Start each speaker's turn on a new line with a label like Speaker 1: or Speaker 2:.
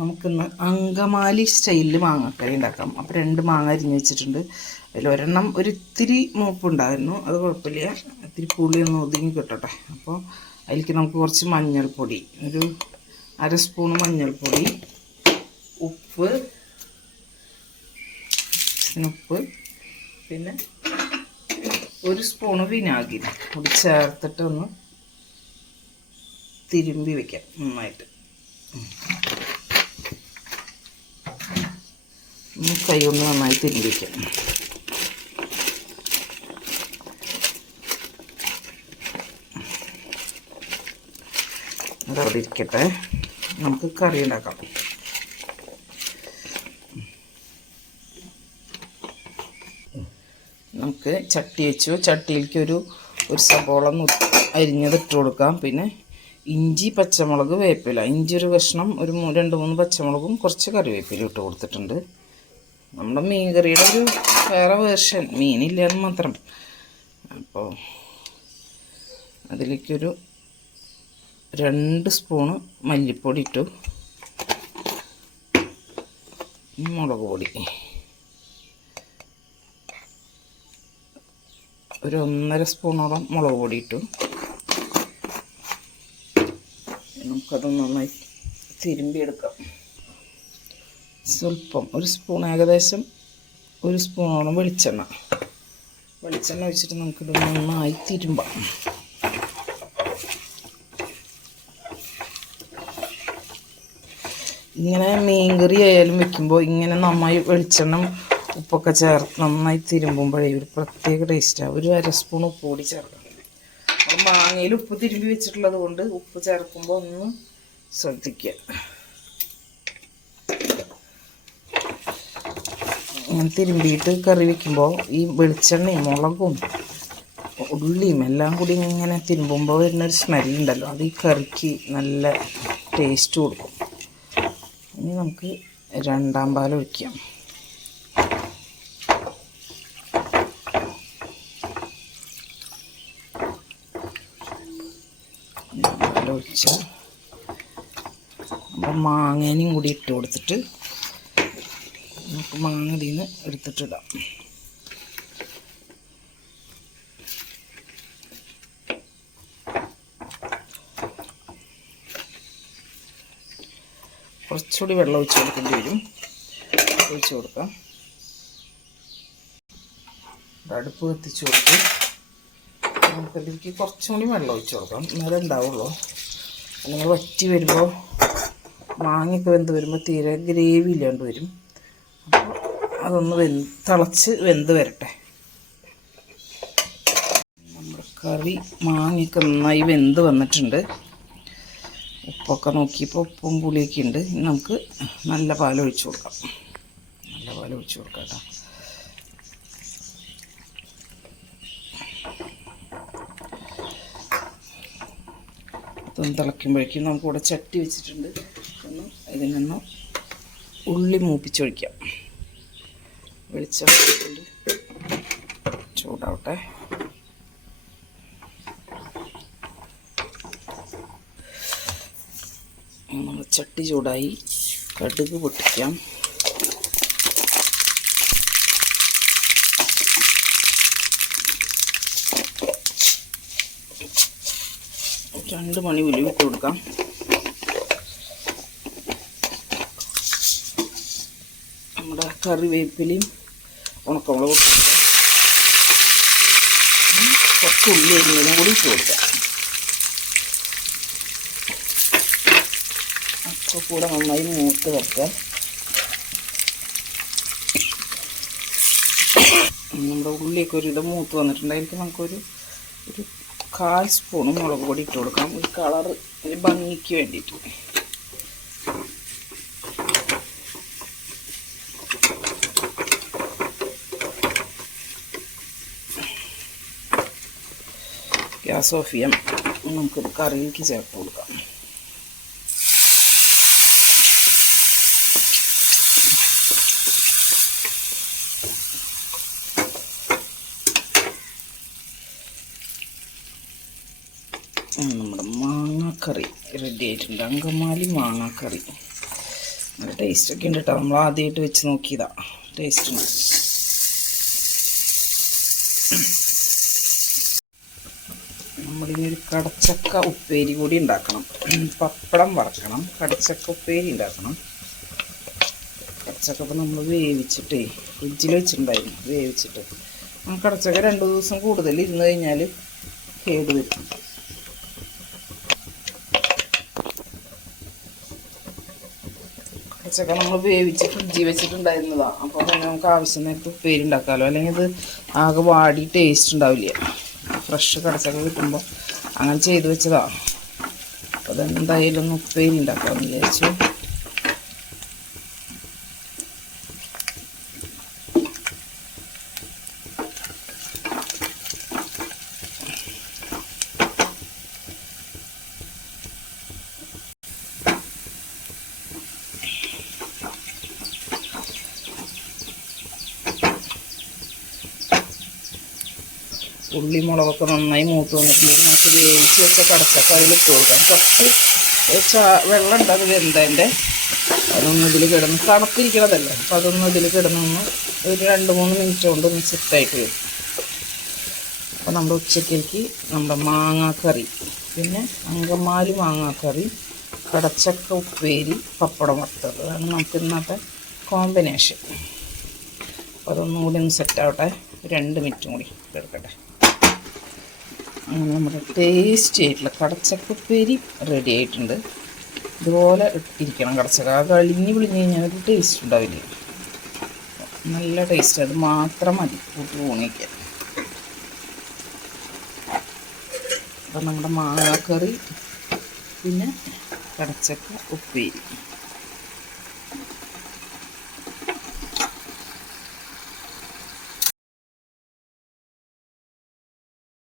Speaker 1: നമുക്കിന്ന് അങ്കമാലി സ്റ്റൈലിൽ മാങ്ങക്കറി ഉണ്ടാക്കാം. അപ്പോൾ രണ്ട് മാങ്ങ അരിഞ്ഞ് വെച്ചിട്ടുണ്ട്. അതിൽ ഒരെണ്ണം ഒരു ഇത്തിരി മൂപ്പുണ്ടായിരുന്നു. അത് കുഴപ്പമില്ല. ഇത്തിരി പുളി ഒന്ന് ഒതുങ്ങി കിട്ടട്ടെ. അപ്പോൾ അതിലേക്ക് നമുക്ക് കുറച്ച് മഞ്ഞൾപ്പൊടി ഒരു അര സ്പൂൺ മഞ്ഞൾപ്പൊടി ഉപ്പ് ഉപ്പ് പിന്നെ ഒരു സ്പൂണ് വിനാഗിരി കൂടി ചേർത്തിട്ടൊന്ന് തിരുമ്പി വയ്ക്കാം നന്നായിട്ട്. ഒന്ന് കൈ ഒന്ന് നന്നായി തിരുമ്പി വെക്കാം. അതവിടെ ഇരിക്കട്ടെ. നമുക്ക് കറി ഉണ്ടാക്കാം. നമുക്ക് ചട്ടി വെച്ചു. ചട്ടിയിലേക്ക് ഒരു ഒരു സബോള അരിഞ്ഞത് ഇട്ട് കൊടുക്കാം. പിന്നെ ഇഞ്ചി പച്ചമുളക് വേപ്പില. ഇഞ്ചി ഒരു കഷ്ണം ഒരു രണ്ട് മൂന്ന് പച്ചമുളകും കുറച്ച് കറിവേപ്പില ഇട്ട് കൊടുത്തിട്ടുണ്ട്. നമ്മുടെ മീൻ കറിയുടെ ഒരു വേറെ വേർഷൻ മീനില്ലെന്ന് മാത്രം. അപ്പോൾ അതിലേക്കൊരു രണ്ട് സ്പൂണ് മല്ലിപ്പൊടി ഇട്ടു. മുളക് പൊടി. ഒരു ഒന്നര സ്പൂണോളം മുളക് പൊടി ഇട്ടു. നമുക്കത് നന്നായി തിരുമ്പിയെടുക്കാം. സ്വല്പം. ഒരു സ്പൂൺ ഏകദേശം ഒരു സ്പൂണോളം വെളിച്ചെണ്ണ. വെളിച്ചെണ്ണ ഒഴിച്ചിട്ട് നമുക്കിത് നന്നായി തിരുമ്പാം. ഇങ്ങനെ മീൻകറി ആയാലും വെക്കുമ്പോൾ ഇങ്ങനെ നന്നായി വെളിച്ചെണ്ണ ഉപ്പൊക്കെ ചേർത്ത് നന്നായി തിരുമ്പുമ്പോഴേ ഒരു പ്രത്യേക ടേസ്റ്റാണ് ഒരു അര സ്പൂൺ ഉപ്പ് കൂടി ചേർക്കണം മാങ്ങയിൽ ഉപ്പ് തിരുമ്പി വെച്ചിട്ടുള്ളത് കൊണ്ട് ഉപ്പ് ചേർക്കുമ്പോൾ ഒന്ന് ശ്രദ്ധിക്കുക. ഇങ്ങനെ തിരുമ്പിയിട്ട് കറി വെക്കുമ്പോൾ ഈ വെളിച്ചെണ്ണയും മുളകും ഉള്ളിയും എല്ലാം കൂടി ഇങ്ങനെ തിരുമ്പുമ്പോൾ വരുന്നൊരു സ്മെല്ലുണ്ടല്ലോ അത് ഈ കറിക്ക് നല്ല ടേസ്റ്റ് കൊടുക്കും. ഇനി നമുക്ക് രണ്ടാം പാൽ ഒഴിക്കാം. ഒഴിച്ച് അപ്പം മാങ്ങേനെയും കൂടി ഇട്ട് കൊടുത്തിട്ട് നമുക്ക് മാങ്ങ ഇതിൽ നിന്ന് എടുത്തിട്ടിടാം. കുറച്ചുകൂടി വെള്ളം ഒഴിച്ച് കൊടുക്കേണ്ടി വരും. ഒഴിച്ച് കൊടുക്കാം. അടുപ്പ് കത്തിച്ച് കൊടുത്ത് നമുക്കതിലേക്ക് കുറച്ചും കൂടി വെള്ളം ഒഴിച്ച് കൊടുക്കാം. എന്നാലേ ഉണ്ടാവുള്ളൂ. അല്ലെങ്കിൽ വറ്റി വരുമ്പോൾ മാങ്ങയൊക്കെ വെന്ത് വരുമ്പോൾ തീരെ ഗ്രേവി ഇല്ലാണ്ട് വരും. അതൊന്ന് വെന്ത് തിളച്ച് വെന്ത് വരട്ടെ. നമ്മുടെ കറി മാങ്ങയൊക്കെ നന്നായി വെന്ത് വന്നിട്ടുണ്ട്. ഉപ്പൊക്കെ നോക്കിയപ്പോൾ ഉപ്പും പുളിയൊക്കെ ഉണ്ട്. ഇനി നമുക്ക് നല്ല പാൽ ഒഴിച്ചു കൊടുക്കാം. നല്ല പാൽ ഒഴിച്ച് കൊടുക്കാം കേട്ടോ. ഇതൊന്ന് തിളയ്ക്കുമ്പോഴേക്കും നമുക്ക് ഇവിടെ ചട്ടി വെച്ചിട്ടുണ്ട്. ഒന്ന് ഇതിനൊന്ന് ഉള്ളി മൂപ്പിച്ചൊഴിക്കാം. ഒഴിച്ചിട്ടുണ്ട്. ചൂടാവട്ടെ നമ്മൾ ചട്ടി ചൂടായി കടുക് പൊട്ടിക്കാം രണ്ട് മണി ഉലുവിട്ട് കൊടുക്കാം നമ്മുടെ കറിവേപ്പിലയും ഉണക്കമുളക് ഇട്ട് കൊടുക്കാം ഉം, കുറച്ച് ഉള്ളി എരിഞ്ഞതും കൂടി ഇട്ട് കൊടുക്കാം. അപ്പോൾ കൂടെ നന്നായി മൂത്ത് വെക്കാം നമ്മുടെ ഉള്ളിയൊക്കെ ഒരു ഇത് മൂത്ത് വന്നിട്ടുണ്ട്. അതിലേക്ക് നമുക്കൊരു ഒരു കാൽ സ്പൂൺ മുളക് പൊടി ഇട്ട് കൊടുക്കാം ഒരു കളർ ഒരു ഭംഗിക്ക് വേണ്ടിയിട്ട്. ഗ്യാസ് ഓഫ് ചെയ്യാം നമുക്കൊരു കറിയിലേക്ക് ചേർത്ത് കൊടുക്കാം നമ്മുടെ മാങ്ങാക്കറി റെഡി ആയിട്ടുണ്ട്. അങ്കമാലി മാങ്ങാക്കറി. നല്ല ടേസ്റ്റ് ഒക്കെ ഉണ്ട് കേട്ടോ നമ്മൾ ആദ്യമായിട്ട് വെച്ച് നോക്കിയതാ. ടേസ്റ്റ് ഉണ്ട്. നമ്മളിനി കടച്ചക്ക ഉപ്പേരി കൂടി ഉണ്ടാക്കണം. പപ്പടം വറക്കണം. കടച്ചക്ക ഉപ്പേരി ഉണ്ടാക്കണം. കടച്ചക്ക ഇപ്പം നമ്മൾ വേവിച്ചിട്ടേ ഫ്രിഡ്ജിൽ വെച്ചിട്ടുണ്ടായിരുന്നു. വേവിച്ചിട്ട്. കടച്ചക്ക രണ്ട് ദിവസം കൂടുതൽ ഇരുന്ന് കഴിഞ്ഞാൽ കേട് വരും. കടച്ചക്ക നമ്മൾ വേവിച്ച് ഫ്രിഡ്ജിൽ വെച്ചിട്ടുണ്ടായിരുന്നതാണ് അപ്പോൾ പിന്നെ നമുക്ക് ആവശ്യം നേരത്തെ ഉപ്പേരി ഉണ്ടാക്കാമല്ലോ അല്ലെങ്കിൽ ഇത് ആകെ വാടി ടേസ്റ്റ് ഉണ്ടാവില്ല. ഫ്രഷ് കടച്ചക്ക കിട്ടുമ്പോൾ അങ്ങനെ ചെയ്ത് വെച്ചതാണ് അപ്പോൾ അതെന്തായാലും ഒന്ന് ഉപ്പേരി ഉണ്ടാക്കാമെന്ന് വിചാരിച്ചു. ഉള്ളി മുളകൊക്കെ നന്നായി മൂത്ത് വന്നിട്ടുണ്ടെങ്കിൽ നമുക്ക് വേവിച്ച് വെച്ച കടച്ചക്ക അതിൽ ഇട്ട് കൊടുക്കാം. കുറച്ച് ചാ വെള്ളം ഉണ്ട് അത് വെന്തതിന്റെ. അതൊന്നും ഇതിൽ കിടന്ന് തണുപ്പിരിക്കണതല്ലേ അപ്പോൾ അതൊന്നും ഇതിൽ കിടന്നൊന്ന് ഒരു രണ്ട് മൂന്ന് മിനിറ്റ് കൊണ്ട് ഒന്ന് സെറ്റായിട്ട് വരും അപ്പോൾ നമ്മുടെ ഉച്ചക്കേക്ക് നമ്മുടെ മാങ്ങാക്കറി പിന്നെ അങ്കമാലി മാങ്ങാക്കറി കടച്ചക്ക ഉപ്പേരി പപ്പടം വറുത്തത്. അതാണ് നമുക്ക് ഇന്നത്തെ കോമ്പിനേഷൻ അപ്പോൾ അതൊന്നുകൂടി ഒന്ന് സെറ്റാവട്ടെ രണ്ട് മിനിറ്റും കൂടി എടുക്കട്ടെ. നമ്മുടെ ടേസ്റ്റ് ആയിട്ടുള്ള കടച്ചക്കുപ്പേരി റെഡി ആയിട്ടുണ്ട്. ഇതുപോലെ ഇരിക്കണം കടച്ചക്ക ആ കളിഞ്ഞ് വിളിഞ്ഞ് കഴിഞ്ഞാൽ ഒരു ടേസ്റ്റ് ഉണ്ടാവില്ല? നല്ല ടേസ്റ്റ് അത് മാത്രം മതി. കൂട്ടി ഊണിക്കാൻ അപ്പം നമ്മുടെ മാങ്ങാക്കറി പിന്നെ കടച്ചക്ക ഉപ്പേരി.